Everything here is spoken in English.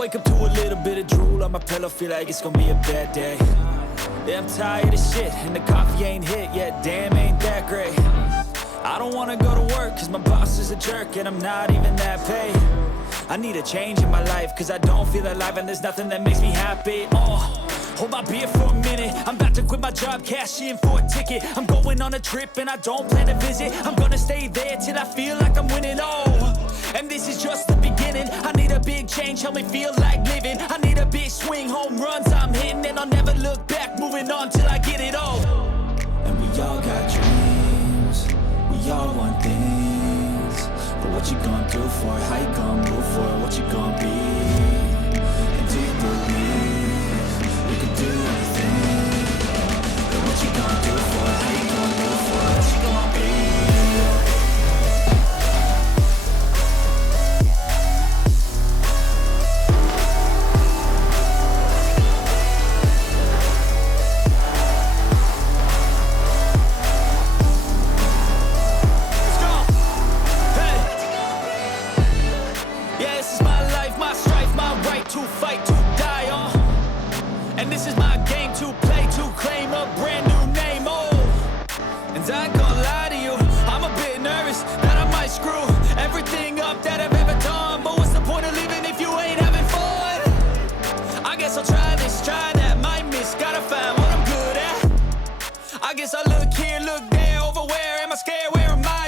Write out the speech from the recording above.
wake up to a little bit of drool on my pillow, feel like it's gonna be a bad day. Yeah, I'm tired of shit, and the coffee ain't hit yet, damn, ain't that great. I don't wanna go to work, cause my boss is a jerk, and I'm not even that paid. I need a change in my life, cause I don't feel alive, and there's nothing that makes me happy. Hold my beer for a minute, I'm about to quit my job, cash in for a ticket. I'm going on a trip, and I don't plan to visit. I'm gonna stay there till I feel like I'm winning, and this is just the beginning. I need a big change, help me feel like living. I need a big swing, home runs I'm hitting, and I'll never look back, moving on till I get it all. And we all got dreams, we all want things, but what you gonna do for it? How you gonna move for it? What you gonna be? And do you believe you can do anything? But what you gonna do for it? How you gonna move for it? What you gonna be? To fight, to die on. And this is my game to play, to claim a brand new name, And I ain't gonna lie to you, I'm a bit nervous that I might screw everything up that I've ever done. But what's the point of living if you ain't having fun? I guess I'll try this, try that, might miss, gotta find what I'm good at. I guess I look here, look there, over where am I scared, where am I?